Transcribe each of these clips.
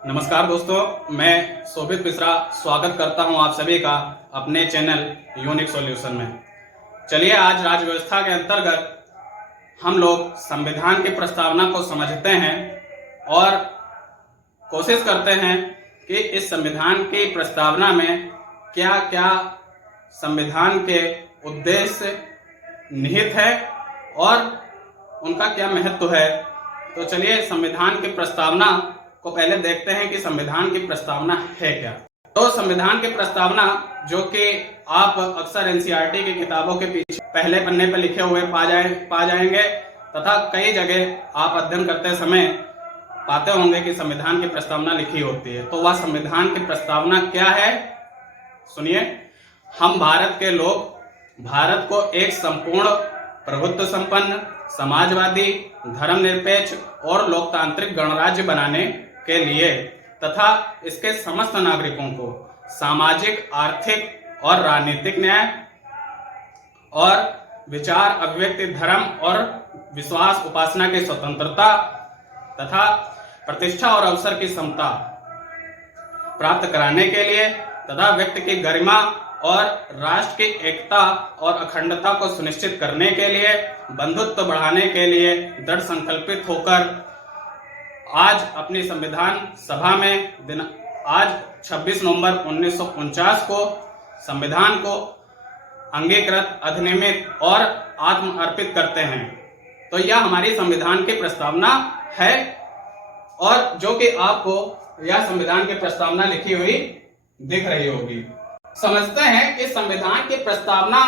नमस्कार दोस्तों, मैं शोभित मिश्रा स्वागत करता हूं आप सभी का अपने चैनल यूनिक सॉल्यूशन में। चलिए आज राज्य व्यवस्था के अंतर्गत हम लोग संविधान की प्रस्तावना को समझते हैं और कोशिश करते हैं कि इस संविधान की प्रस्तावना में क्या क्या संविधान के उद्देश्य निहित है और उनका क्या महत्व है। तो चलिए संविधान की प्रस्तावना को पहले देखते हैं कि संविधान की प्रस्तावना है क्या। तो संविधान की प्रस्तावना, जो कि आप अक्सर एनसीईआरटी की किताबों के पीछे पहले पन्ने पर लिखे हुए पा जाएंगे तथा कई जगह आप अध्ययन करते समय पाते होंगे कि संविधान की प्रस्तावना लिखी होती है। तो वह संविधान की प्रस्तावना क्या है, सुनिए। हम भारत के लोग भारत को एक संपूर्ण प्रभुत्व संपन्न, समाजवादी, धर्मनिरपेक्ष और लोकतांत्रिक गणराज्य बनाने के लिए तथा इसके समस्त नागरिकों को सामाजिक, आर्थिक और राजनीतिक न्याय और विचार अभिव्यक्ति, धर्म और विश्वास उपासना की स्वतंत्रता तथा प्रतिष्ठा और अवसर की समता प्राप्त कराने के लिए तथा व्यक्ति की गरिमा और राष्ट्र की एकता और अखंडता को सुनिश्चित करने के लिए, बंधुत्व बढ़ाने के लिए दृढ़ संकल्पित होकर आज अपनी संविधान सभा में आज 26 नवंबर 1949 को संविधान को अंगीकृत, अधिनियमित और आत्म अर्पित करते हैं। तो यह हमारी संविधान की प्रस्तावना है और जो कि आपको यह संविधान की प्रस्तावना लिखी हुई दिख रही होगी। समझते हैं कि संविधान की प्रस्तावना,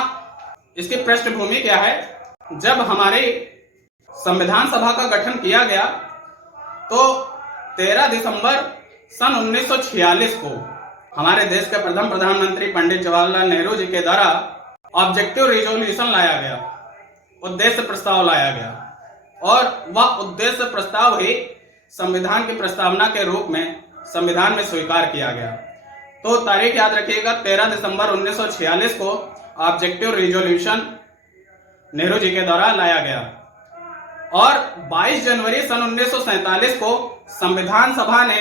इसकी पृष्ठभूमि क्या है। जब हमारी संविधान सभा का गठन किया गया तो 13 दिसंबर सन 1946 को हमारे देश के प्रथम प्रधानमंत्री पंडित जवाहरलाल नेहरू जी के द्वारा ऑब्जेक्टिव रिजोल्यूशन लाया गया, उद्देश्य प्रस्ताव लाया गया और वह उद्देश्य प्रस्ताव ही संविधान की प्रस्तावना के रूप में संविधान में स्वीकार किया गया। तो तारीख याद रखिएगा, 13 दिसंबर 1946 को ऑब्जेक्टिव रिजोल्यूशन नेहरू जी के द्वारा लाया गया और 22 जनवरी सन 1947 को संविधान सभा ने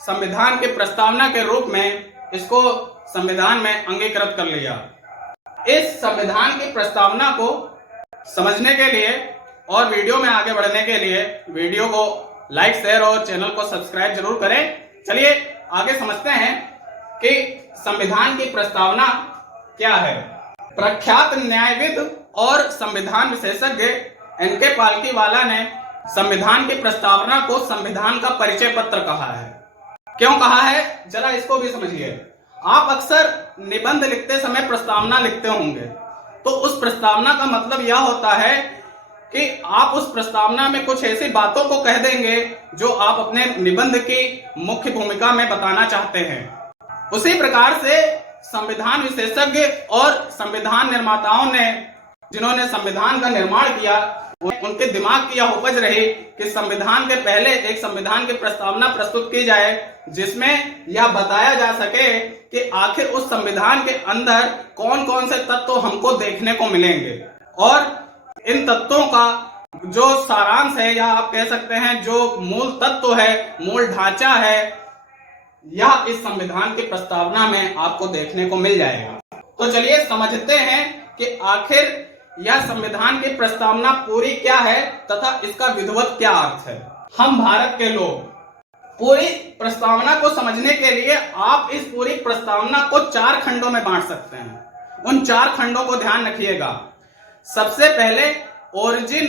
संविधान की प्रस्तावना के रूप में इसको संविधान में अंगीकृत कर लिया। इस संविधान की प्रस्तावना को समझने के लिए और वीडियो में आगे बढ़ने के लिए वीडियो को लाइक, शेयर और चैनल को सब्सक्राइब जरूर करें। चलिए आगे समझते हैं कि संविधान की प्रस्तावना क्या है। प्रख्यात न्यायविद और संविधान विशेषज्ञ एनके पालकीवाला ने संविधान की प्रस्तावना को संविधान का परिचय पत्र कहा है। क्यों कहा है, जरा इसको भी समझिए। आप अक्सर निबंध लिखते समय प्रस्तावना लिखते होंगे, तो उस प्रस्तावना का मतलब यह होता है कि आप उस प्रस्तावना में कुछ ऐसी बातों को कह देंगे जो आप अपने निबंध की मुख्य भूमिका में बताना चाहते हैं। उसी प्रकार से संविधान विशेषज्ञ और संविधान निर्माताओं ने, जिन्होंने संविधान का निर्माण किया, उनके दिमाग की यह उपज रही कि संविधान के पहले एक संविधान की प्रस्तावना प्रस्तुत की जाए जिसमें यह बताया जा सके कि आखिर उस संविधान के अंदर कौन कौन से तत्व हमको देखने को मिलेंगे और इन तत्वों का जो सारांश है, या आप कह सकते हैं जो मूल तत्व है, मूल ढांचा है, यह इस संविधान की प्रस्तावना में आपको देखने को मिल जाएगा। तो चलिए समझते हैं कि आखिर यह संविधान की प्रस्तावना पूरी क्या है तथा इसका विधिवत क्या अर्थ है। हम भारत के लोग पूरी प्रस्तावना को समझने के लिए आप इस पूरी प्रस्तावना को 4 खंडों में बांट सकते हैं। उन 4 खंडों को ध्यान रखिएगा। सबसे पहले ओरिजिन,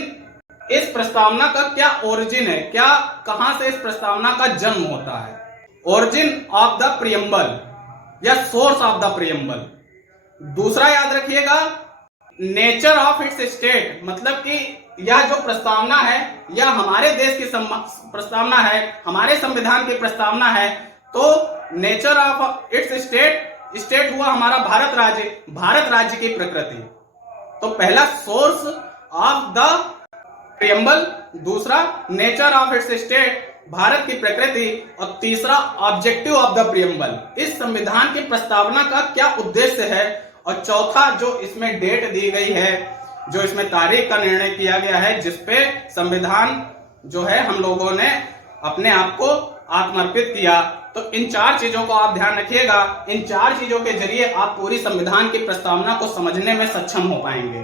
इस प्रस्तावना का क्या ओरिजिन है, क्या कहां से इस प्रस्तावना का जन्म होता है। ओरिजिन ऑफ द प्रियम्बल या सोर्स ऑफ द प्रियम्बल। दूसरा याद रखिएगा, नेचर ऑफ इट्स स्टेट, मतलब कि यह जो प्रस्तावना है यह हमारे देश की प्रस्तावना है, हमारे संविधान की प्रस्तावना है। तो nature of its state, state हुआ हमारा भारत राज्य, भारत राज्य की प्रकृति। तो पहला सोर्स ऑफ द प्रियम्बल, दूसरा nature of its state, Bharat की प्रकृति, और तीसरा ऑब्जेक्टिव ऑफ द प्रियम्बल, इस संविधान की प्रस्तावना का क्या उद्देश्य है, और चौथा जो इसमें डेट दी गई है, जो इसमें तारीख का निर्णय किया गया है जिसपे संविधान जो है हम लोगों ने अपने आप को आत्मर्पित किया। तो इन 4 चीजों को आप ध्यान रखिएगा। इन 4 चीजों के जरिए आप पूरी संविधान की प्रस्तावना को समझने में सक्षम हो पाएंगे।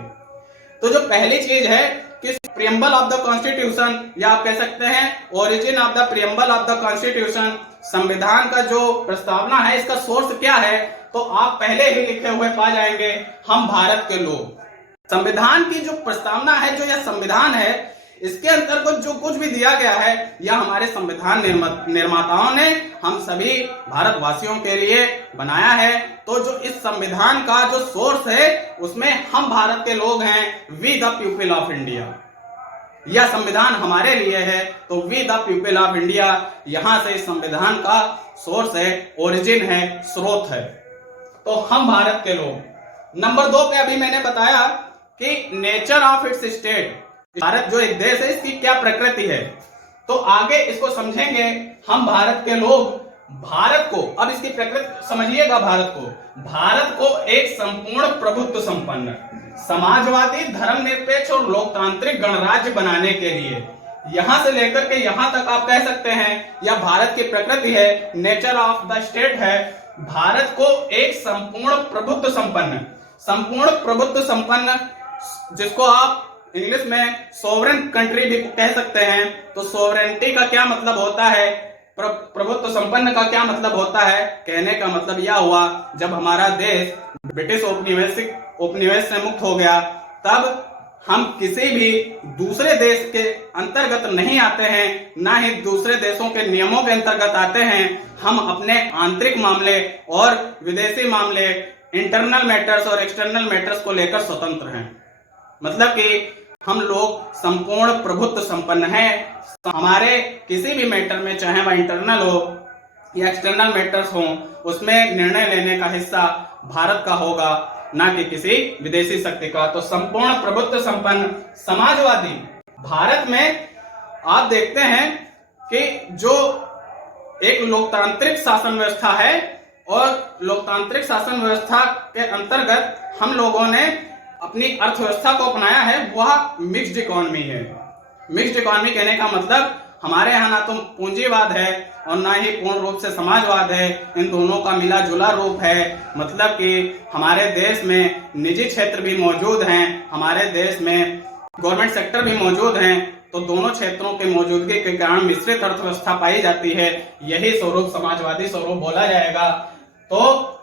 तो जो पहली चीज है कि प्रियम्बल ऑफ द कॉन्स्टिट्यूशन, या आप कह सकते हैं origin of the preamble of the constitution, संविधान का जो प्रस्तावना है इसका सोर्स क्या है, तो आप पहले ही लिखे हुए पा जाएंगे, हम भारत के लोग। संविधान की जो प्रस्तावना है, जो यह संविधान है, इसके अंतर्गत जो कुछ भी दिया गया है यह हमारे संविधान निर्माताओं ने हम सभी भारतवासियों के लिए बनाया है। तो जो इस संविधान का जो सोर्स है उसमें हम भारत के लोग हैं, we the people of India. यह संविधान हमारे लिए है, तो we the people of India यहां से इस संविधान का सोर्स है, ओरिजिन है, स्रोत है। तो हम भारत के लोग। नंबर 2 पे अभी मैंने बताया कि nature of its state, Bharat जो एक देश है इसकी क्या प्रकृति है। तो आगे इसको समझेंगे। हम भारत के लोग भारत को, अब इसकी प्रकृति समझिएगा। भारत को एक संपूर्ण प्रभुत्व संपन्न, समाजवादी, धर्मनिरपेक्ष और लोकतांत्रिक गणराज्य बनाने के लिए, यहां से लेकर के यहां तक आप कह सकते हैं यह भारत की प्रकृति है, नेचर ऑफ द स्टेट है। भारत को एक संपूर्ण प्रभुत्व संपन्न, जिसको आप इंग्लिश में सोवरेन कंट्री भी कह सकते हैं। तो सोवरेनिटी का क्या मतलब होता है, प्रभुत्व संपन्न का क्या मतलब होता है, कहने का मतलब यह हुआ जब हमारा देश ब्रिटिश उपनिवेश से मुक्त हो गया, तब हम किसी भी दूसरे देश के अंतर्गत नहीं आते हैं, ना ही दूसरे देशों के नियमों के अंतर्गत आते हैं। हम अपने आंतरिक मामले और विदेशी मामले, इंटरनल मैटर्स और एक्सटर्नल मैटर्स को लेकर स्वतंत्र हैं। मतलब कि हम लोग संपूर्ण प्रभुत्व संपन्न हैं। हमारे किसी भी मैटर में, चाहे वह इंटरनल हो या एक्सटर्नल मैटर्स हो, उसमें निर्णय लेने का हिस्सा भारत का होगा, ना कि किसी विदेशी शक्ति का। तो संपूर्ण प्रभुत्व संपन्न समाजवादी भारत में आप देखते हैं कि जो एक लोकतांत्रिक शासन व्यवस्था है, और लोकतांत्रिक शासन व्यवस्था के अंतर्गत हम लोगों ने अपनी अर्थव्यवस्था को अपनाया है, वह मिक्स्ड इकोनॉमी है। मिक्स्ड इकोनॉमी कहने का मतलब हमारे यहाँ ना तो पूंजीवाद है और ना ही पूर्ण रूप से समाजवाद है, इन दोनों का मिला जुला रूप है। मतलब कि हमारे देश में निजी क्षेत्र भी मौजूद हैं, हमारे देश में गवर्नमेंट सेक्टर भी मौजूद हैं। तो दोनों क्षेत्रों के मौजूदगी के कारण मिश्रित अर्थव्यवस्था पाई जाती है, यही स्वरूप समाजवादी स्वरूप बोला जाएगा। तो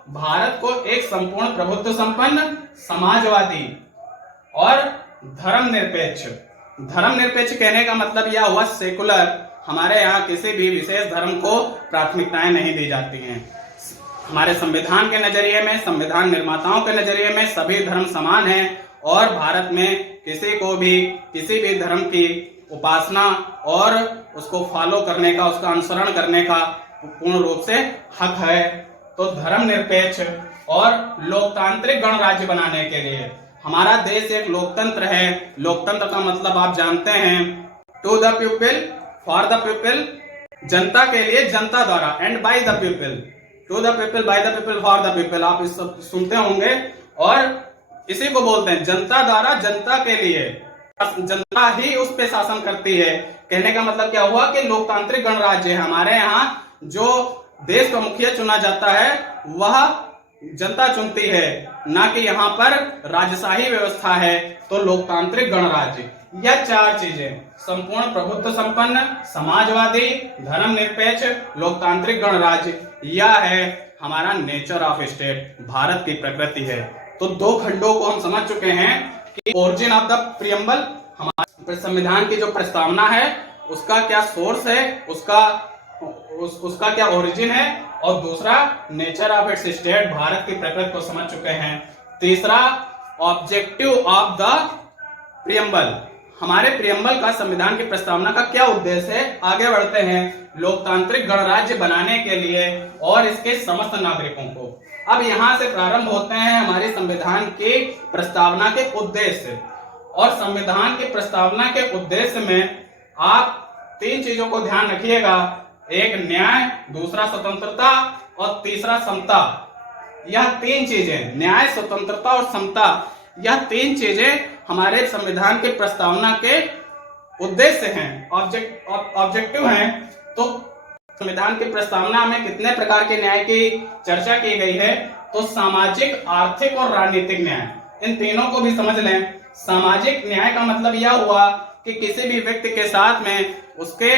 भारत को एक संपूर्ण प्रभुत्व संपन्न, समाजवादी और धर्मनिरपेक्ष कहने का मतलब यह हुआ सेकुलर। हमारे यहाँ किसी भी विशेष धर्म को प्राथमिकताएं नहीं दी जाती हैं। हमारे संविधान के नजरिए में, संविधान निर्माताओं के नजरिए में सभी धर्म समान हैं, और भारत में किसी को भी किसी भी धर्म की उपासना और उसको फॉलो करने का, उसका अनुसरण करने का पूर्ण रूप से हक है। तो धर्मनिरपेक्ष और लोकतांत्रिक गणराज्य बनाने के लिए, हमारा देश एक लोकतंत्र है। लोकतंत्र का मतलब आप जानते हैं, to the people, for the people, जनता के लिए, जनता द्वारा, and by the people, to the people, by the people, for the people. आप इस सब सुनते होंगे, और इसी को बोलते हैं जनता द्वारा, जनता के लिए। जनता ही उस पे शासन करती है। कहने का मतलब क्या हुआ कि लोकतांत्रिक गणराज्य है। हमारे यहाँ जो देश का मुखिया चुना जाता है वह जनता चुनती है, ना कि यहाँ पर राजशाही व्यवस्था है। तो लोकतांत्रिक गणराज्य, यह 4 चीजें, संपूर्ण प्रभुत्व संपन्न, समाजवादी, धर्मनिरपेक्ष, लोकतांत्रिक गणराज्य, यह है हमारा नेचर ऑफ स्टेट, भारत की प्रकृति है। तो 2 खंडों को हम समझ चुके हैं कि ओरिजिन ऑफ द प्रियम्बल, हमारे संविधान की जो प्रस्तावना है उसका क्या सोर्स है, उसका क्या ओरिजिन है, और दूसरा nature of its state, Bharat की प्रकृति को समझ चुके हैं। तीसरा ऑब्जेक्टिव ऑफ द प्रियम्बल, हमारे प्रियम्बल का, संविधान की प्रस्तावना का क्या उद्देश्य है। आगे बढ़ते हैं। लोकतांत्रिक गणराज्य बनाने के लिए और इसके समस्त नागरिकों को। अब यहां से प्रारंभ होते हैं हमारे संविधान की प्रस्तावना के उद्देश्य, और संविधान की प्रस्तावना के उद्देश्य में आप 3 चीजों को ध्यान रखिएगा। एक न्याय, दूसरा स्वतंत्रता और तीसरा समता। यह 3 चीजें, न्याय, स्वतंत्रता और समता, यह 3 चीजें हमारे संविधान के प्रस्तावना के उद्देश्य हैं, ऑब्जेक्टिव हैं। तो संविधान की प्रस्तावना में कितने प्रकार के न्याय की चर्चा की गई है, तो सामाजिक, आर्थिक और राजनीतिक न्याय, इन तीनों को भी समझ लें। सामाजिक न्याय का मतलब यह हुआ कि किसी भी व्यक्ति के साथ में उसके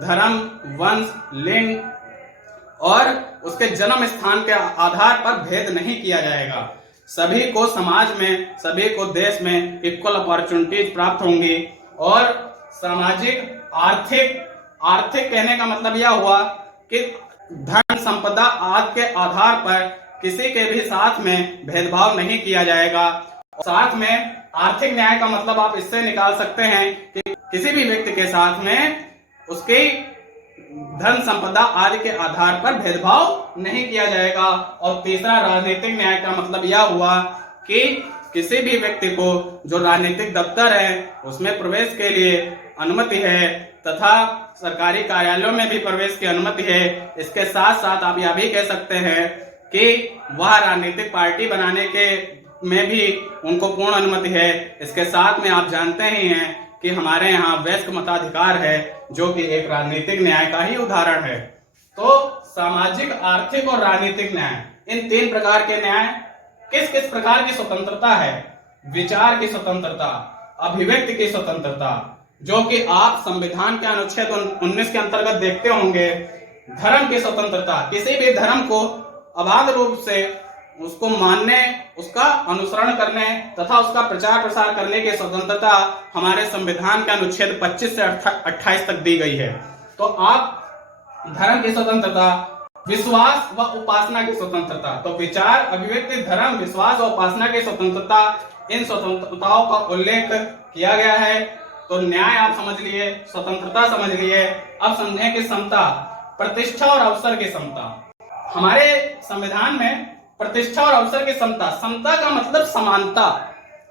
धर्म, वंश, लिंग और उसके जन्म स्थान के आधार पर भेद नहीं किया जाएगा। सभी को समाज में, सभी को देश में इक्वल अपॉर्चुनिटीज प्राप्त होंगी। और सामाजिक, आर्थिक कहने का मतलब यह हुआ कि धन, संपदा आदि के आधार पर किसी के भी साथ में भेदभाव नहीं किया जाएगा। साथ में आर्थिक न्याय का मतलब आप इससे निकाल सकते हैं कि किसी भी व्यक्ति के साथ में उसके धन, संपदा आदि के आधार पर भेदभाव नहीं किया जाएगा। और तीसरा राजनीतिक न्याय का मतलब यह हुआ कि किसी भी व्यक्ति को जो राजनीतिक दफ्तर है उसमें प्रवेश के लिए अनुमति है तथा सरकारी कार्यालयों में भी प्रवेश की अनुमति है। इसके साथ साथ आप यह भी कह सकते हैं कि वह राजनीतिक पार्टी बनाने के में भी उनको पूर्ण अनुमति है। इसके साथ में आप जानते ही हैं कि हमारे यहाँ वयस्क मताधिकार है, जो कि एक राजनीतिक न्याय का ही उदाहरण है। तो सामाजिक, आर्थिक और राजनीतिक न्याय, इन तीन प्रकार के न्याय, किस किस प्रकार की स्वतंत्रता है? विचार की स्वतंत्रता, अभिव्यक्ति की स्वतंत्रता, जो कि आप संविधान के अनुच्छेद 19 के अंतर्गत देखते होंगे। धर्म की स्वतंत्रता, किसी भी धर्म को अबाध रूप से उसको मानने, उसका अनुसरण करने तथा उसका प्रचार प्रसार करने की स्वतंत्रता हमारे संविधान के अनुच्छेद 25 से 28 तक दी गई है। तो आप धर्म की स्वतंत्रता, विश्वास व उपासना की स्वतंत्रता, तो विचार, अभिव्यक्ति, धर्म, विश्वास व उपासना की स्वतंत्रता, इन स्वतंत्रताओं का उल्लेख किया गया है। तो न्याय आप समझ लिए, स्वतंत्रता समझ लिए। अब समझें कि समता, प्रतिष्ठा और अवसर की समता। हमारे संविधान में प्रतिष्ठा और अवसर की समता, समता का मतलब समानता,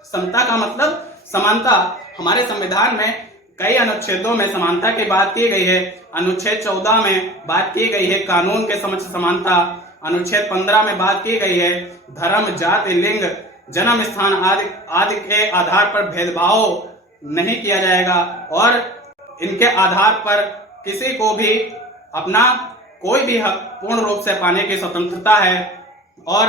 समता का मतलब समानता। हमारे संविधान में कई अनुच्छेदों में समानता की बात की गई है। अनुच्छेद 14 में बात की गई है कानून के समक्ष समानता। अनुच्छेद 15 में बात की गई है धर्म, जाति, लिंग, जन्म स्थान आदि के आधार पर भेदभाव नहीं किया जाएगा और इनके आधार पर किसी को भी अपना कोई भी हक पूर्ण रूप से पाने की स्वतंत्रता है। और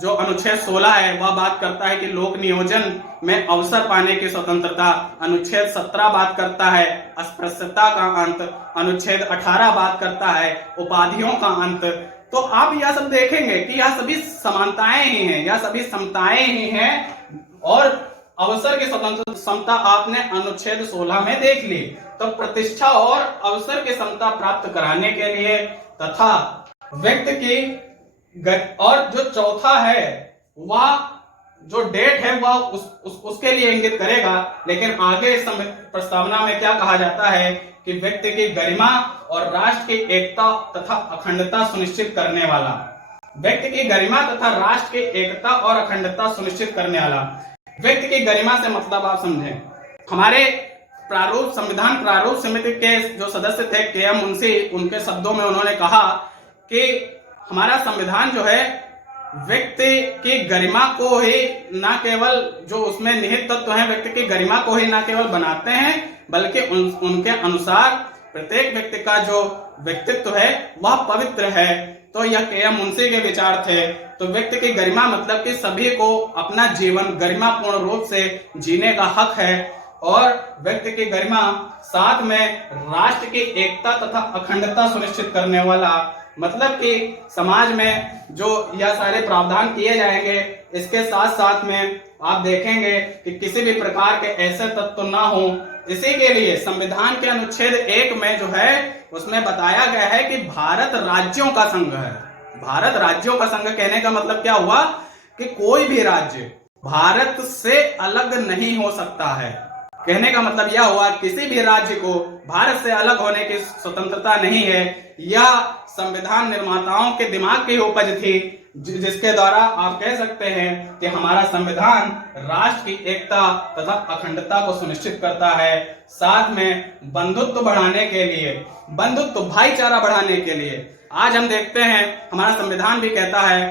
जो अनुच्छेद 16 है वह बात करता है कि लोक नियोजन में अवसर पाने की स्वतंत्रता। अनुच्छेद 17 बात करता है अस्पृश्यता का अंत। अनुच्छेद 18 बात करता है उपाधियों का अंत। तो आप यह सब देखेंगे कि यह सभी समानताएं ही हैं, यह सभी समताएं ही हैं। और अवसर की स्वतंत्र समता आपने अनुच्छेद 16 में देख ली। तो प्रतिष्ठा और अवसर की समता प्राप्त कराने के लिए तथा व्यक्ति की और जो चौथा है वह जो डेट है वह उसके लिए इंगित करेगा। लेकिन आगे इस प्रस्तावना में क्या कहा जाता है कि व्यक्ति की गरिमा और राष्ट्र की एकता तथा अखंडता सुनिश्चित करने वाला, व्यक्ति की गरिमा तथा राष्ट्र की एकता और अखंडता सुनिश्चित करने वाला। व्यक्ति की गरिमा से मतलब आप समझें, हमारे संविधान प्रारूप समिति के जो सदस्य थे के.एम. मुंशी, उनके शब्दों में उन्होंने कहा कि हमारा संविधान जो है व्यक्ति की गरिमा को ही न केवल जो उसमें निहित तत्व हैं व्यक्ति की गरिमा को ही न केवल बनाते हैं बल्कि उनके अनुसार प्रत्येक व्यक्ति का जो व्यक्तित्व है वह पवित्र है। तो यह के.एम. मुंशी के विचार थे। तो व्यक्ति की गरिमा मतलब कि सभी को अपना जीवन गरिमापूर्ण रूप से जीने का हक है। और व्यक्ति की गरिमा, साथ में राष्ट्र की एकता तथा अखंडता सुनिश्चित करने वाला, मतलब कि समाज में जो यह सारे प्रावधान किए जाएंगे इसके साथ साथ में आप देखेंगे कि किसी भी प्रकार के ऐसे तत्व ना हो। इसी के लिए संविधान के अनुच्छेद 1 में जो है उसमें बताया गया है कि भारत राज्यों का संघ है। भारत राज्यों का संघ कहने का मतलब क्या हुआ कि कोई भी राज्य भारत से अलग नहीं हो सकता है। कहने का मतलब यह हुआ किसी भी राज्य को भारत से अलग होने की स्वतंत्रता नहीं है। यह संविधान निर्माताओं के दिमाग की उपज थी, जिसके द्वारा आप कह सकते हैं कि हमारा संविधान राष्ट्र की एकता तथा अखंडता को सुनिश्चित करता है। साथ में बंधुत्व बढ़ाने के लिए, बंधुत्व भाईचारा बढ़ाने के लिए आज हम देखते हैं हमारा संविधान भी कहता है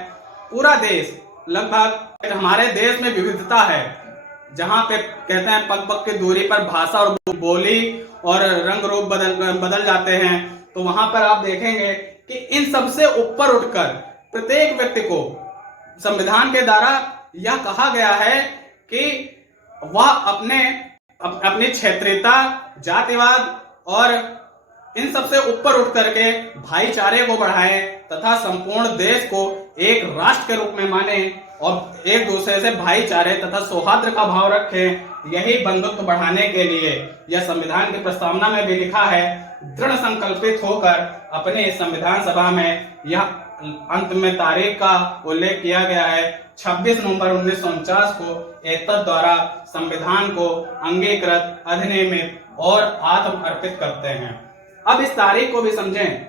पूरा देश, लगभग हमारे देश में विविधता है, जहां पे कहते हैं पग पग की दूरी पर भाषा और बोली और रंग रूप बदल जाते हैं। तो वहां पर आप देखेंगे कि इन सबसे ऊपर उठकर प्रत्येक व्यक्ति को संविधान के द्वारा यह कहा गया है कि वह अपनी क्षेत्रीयता, जातिवाद और इन सबसे ऊपर उठ करके भाईचारे को बढ़ाएं तथा संपूर्ण देश को एक राष्ट्र के रूप में माने और एक दूसरे से भाईचारे तथा सौहार्द का भाव रखें। यही बंधुत्व बढ़ाने के लिए यह संविधान की प्रस्तावना में भी लिखा है। दृढ़ संकल्पित होकर अपने संविधान सभा में यह अंत में तारीख का उल्लेख किया गया है 26 नवंबर 1949 को एतद द्वारा संविधान को अंगीकृत, अधिनियमित और आत्म अर्पित करते हैं। अब इस तारीख को भी समझें।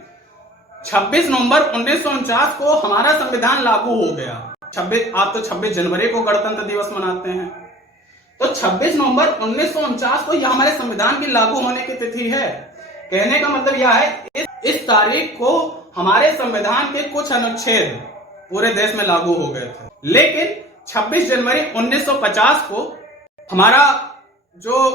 26 नवंबर 1949 को हमारा संविधान लागू हो गया। आप तो 26 जनवरी को गणतंत्र दिवस मनाते हैं, तो 26 नवंबर 1949 को यह हमारे संविधान की लागू होने की तिथि है। कहने का मतलब यह है इस तारीख को हमारे संविधान के कुछ अनुच्छेद पूरे देश में लागू हो गए थे, लेकिन 26 जनवरी 1950 को हमारा जो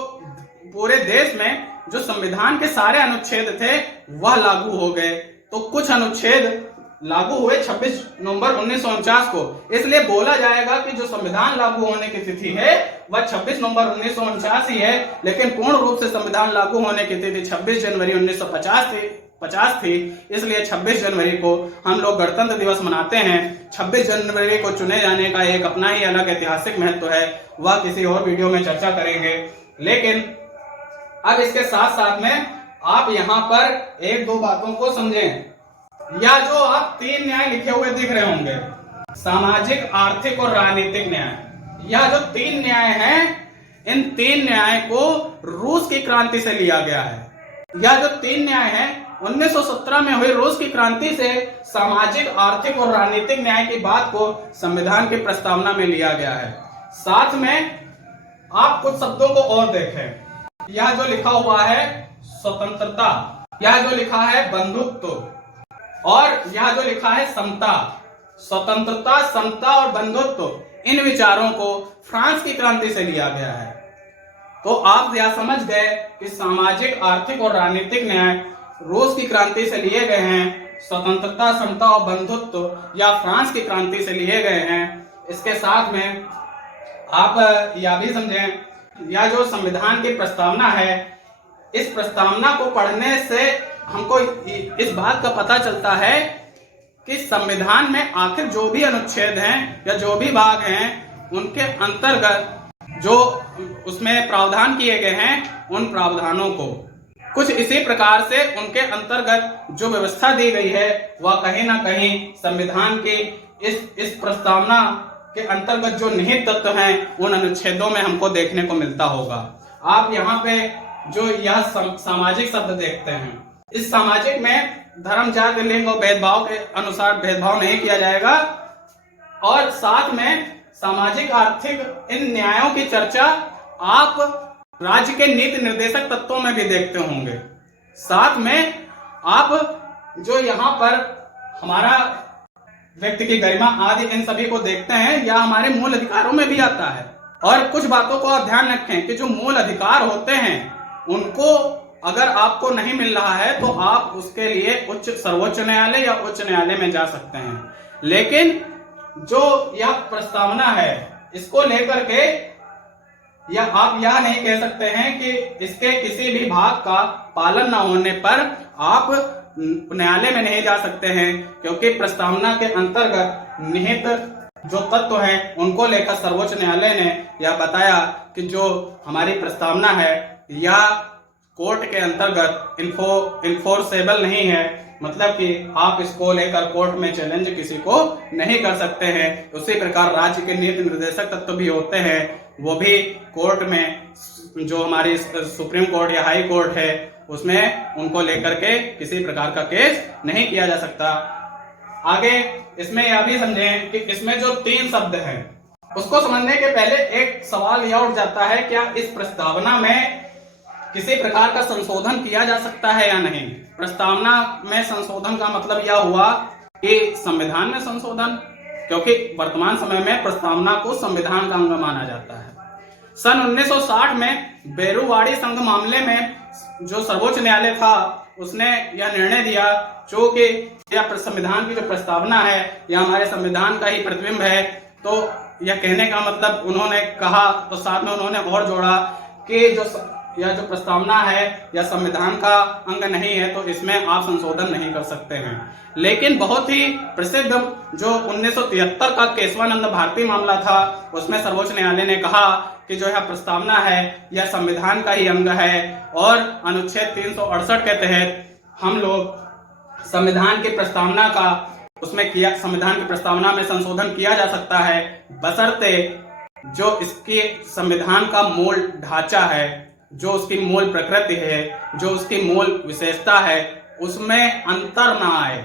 पूरे देश में जो संविधान के सारे अनुच्छेद थे वह लागू हो गए। तो कुछ अनुच्छेद लागू हुए 26 नवंबर 1949 को, इसलिए बोला जाएगा कि जो संविधान लागू होने की तिथि है वह 26 नवंबर 1949 ही है, लेकिन पूर्ण रूप से संविधान लागू होने की तिथि 26 जनवरी 1950 थी। इसलिए 26 जनवरी को हम लोग गणतंत्र दिवस मनाते हैं। 26 जनवरी को चुने जाने का एक अपना ही अलग ऐतिहासिक महत्व है, वह किसी और वीडियो में चर्चा करेंगे। लेकिन अब इसके साथ साथ में आप यहाँ पर एक दो बातों को समझें। या जो आप 3 न्याय लिखे हुए दिख रहे होंगे, सामाजिक, आर्थिक और राजनीतिक न्याय, यह जो 3 न्याय हैं, इन 3 न्याय को रूस की क्रांति से लिया गया है। यह जो 3 न्याय हैं 1917 में हुई रूस की क्रांति से सामाजिक, आर्थिक और राजनीतिक न्याय की बात को संविधान की प्रस्तावना में लिया गया है। साथ में आप कुछ शब्दों को और देखें। यह जो लिखा हुआ है स्वतंत्रता, यह जो लिखा है बंधुत्व, और यह जो लिखा है समता। स्वतंत्रता, समता और बंधुत्व, इन विचारों को फ्रांस की क्रांति से लिया गया है। तो आप यह समझ गए कि सामाजिक, आर्थिक और राजनीतिक न्याय रूस की क्रांति से लिए गए हैं, स्वतंत्रता, समता और बंधुत्व या फ्रांस की क्रांति से लिए गए हैं। इसके साथ में आप यह भी समझें, यह जो संविधान की प्रस्तावना है, इस प्रस्तावना को पढ़ने से हमको इस बात का पता चलता है कि संविधान में आखिर जो भी अनुच्छेद हैं या जो भी भाग हैं, उनके अंतर्गत जो उसमें प्रावधान किए गए हैं, उन प्रावधानों को कुछ इसी प्रकार से उनके अंतर्गत जो व्यवस्था दी गई है वह कहीं ना कहीं संविधान की इस प्रस्तावना के अंतर्गत जो निहित तत्व हैं उन अनुच्छेदों में हमको देखने को मिलता होगा। आप यहाँ पे जो यह सामाजिक शब्द देखते हैं, इस सामाजिक में धर्म, जाति, लिंग और भेदभाव के अनुसार भेदभाव नहीं किया जाएगा, और साथ में सामाजिक, आर्थिक इन न्यायों की चर्चा आप राज्य के नीति निर्देशक तत्वों में भी देखते होंगे। साथ में आप जो यहाँ पर हमारा व्यक्ति की गरिमा आदि इन सभी को देखते हैं, यह हमारे मूल अधिकारों में भी आता है। और कुछ बातों को आप ध्यान रखें कि जो मूल अधिकार होते हैं उनको अगर आपको नहीं मिल रहा है तो आप उसके लिए सर्वोच्च न्यायालय या उच्च न्यायालय में जा सकते हैं। लेकिन जो यह प्रस्तावना है, इसको लेकर के या आप यह नहीं कह सकते हैं कि इसके किसी भी भाग का पालन न होने पर आप न्यायालय में नहीं जा सकते हैं, क्योंकि प्रस्तावना के अंतर्गत निहित जो तत्व हैं उनको लेकर सर्वोच्च न्यायालय ने यह बताया कि जो हमारी प्रस्तावना है यह कोर्ट के अंतर्गत इन्फोर्सेबल नहीं है, मतलब कि आप इसको लेकर कोर्ट में चैलेंज किसी को नहीं कर सकते हैं। उसी प्रकार राज्य के नीति निर्देशक तत्व भी होते हैं, वो भी कोर्ट में, जो हमारी सुप्रीम कोर्ट या हाई कोर्ट है, उसमें उनको लेकर के किसी प्रकार का केस नहीं किया जा सकता। आगे इसमें यह भी समझें कि इसमें जो 3 शब्द हैं उसको समझने के पहले एक सवाल यह उठ जाता है, क्या इस प्रस्तावना में किसी प्रकार का संशोधन किया जा सकता है या नहीं। प्रस्तावना में संशोधन का मतलब यह हुआ कि संविधान में संशोधन, क्योंकि वर्तमान समय में प्रस्तावना को संविधान का अंग माना जाता है। सन 1960 में बेरुवाड़ी संघ मामले में जो सर्वोच्च न्यायालय था उसने यह निर्णय दिया, चूंकि यह संविधान की जो प्रस्तावना है यह हमारे संविधान का ही प्रतिबिंब है, तो यह कहने का मतलब उन्होंने कहा, तो साथ में उन्होंने और जोड़ा कि यह जो प्रस्तावना है यह संविधान का अंग नहीं है, तो इसमें आप संशोधन नहीं कर सकते हैं। लेकिन बहुत ही प्रसिद्ध जो 1973 का केशवानंद भारती मामला था, उसमें सर्वोच्च न्यायालय ने कहा कि जो यह प्रस्तावना है यह संविधान का ही अंग है और अनुच्छेद 368 के तहत हम लोग संविधान की प्रस्तावना का संविधान की प्रस्तावना में संशोधन किया जा सकता है, बशर्ते जो इसके संविधान का मूल ढांचा है, जो उसकी मूल प्रकृति है, जो उसकी मूल विशेषता है, उसमें अंतर ना आए।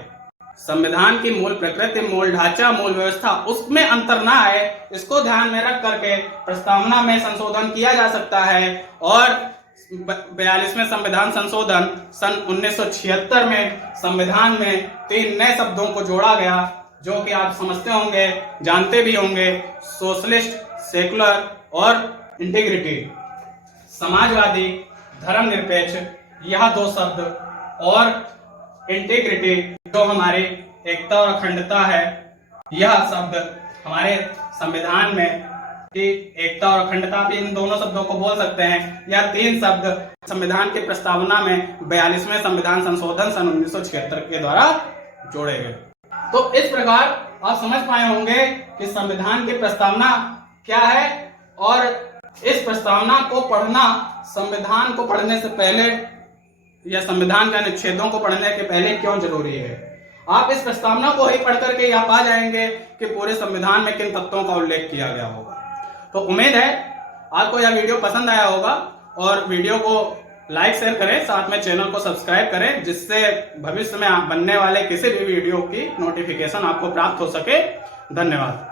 संविधान की मूल प्रकृति, मूल ढांचा, मूल व्यवस्था, उसमें अंतर ना आए, इसको ध्यान में रख करके प्रस्तावना में संशोधन किया जा सकता है। और 42वें संविधान संशोधन सन 1976 में संविधान में 3 नए शब्दों को जोड़ा गया, जो कि आप समझते होंगे, जानते भी होंगे, सोशलिस्ट, सेकुलर और इंटीग्रिटी, समाजवादी, धर्मनिरपेक्ष, यह 2 शब्द, और इंटीग्रिटी जो हमारी एकता और अखंडता है, यह शब्द हमारे संविधान में कि एकता और अखंडता भी इन दोनों शब्दों को बोल सकते हैं। यह 3 शब्द संविधान की प्रस्तावना में 42वें संविधान संशोधन सन 1976 के द्वारा जोड़े गए। तो इस प्रकार आप समझ पाए होंगे कि संविधान की प्रस्तावना क्या है और इस प्रस्तावना को पढ़ना संविधान को पढ़ने से पहले या संविधान के अनुच्छेदों को पढ़ने के पहले क्यों जरूरी है। आप इस प्रस्तावना को ही पढ़ करके यह पा जाएंगे कि पूरे संविधान में किन तत्वों का उल्लेख किया गया होगा। तो उम्मीद है आपको यह वीडियो पसंद आया होगा और वीडियो को लाइक शेयर करें, साथ में चैनल को सब्सक्राइब करें, जिससे भविष्य में बनने वाले किसी भी वीडियो की नोटिफिकेशन आपको प्राप्त हो सके। धन्यवाद।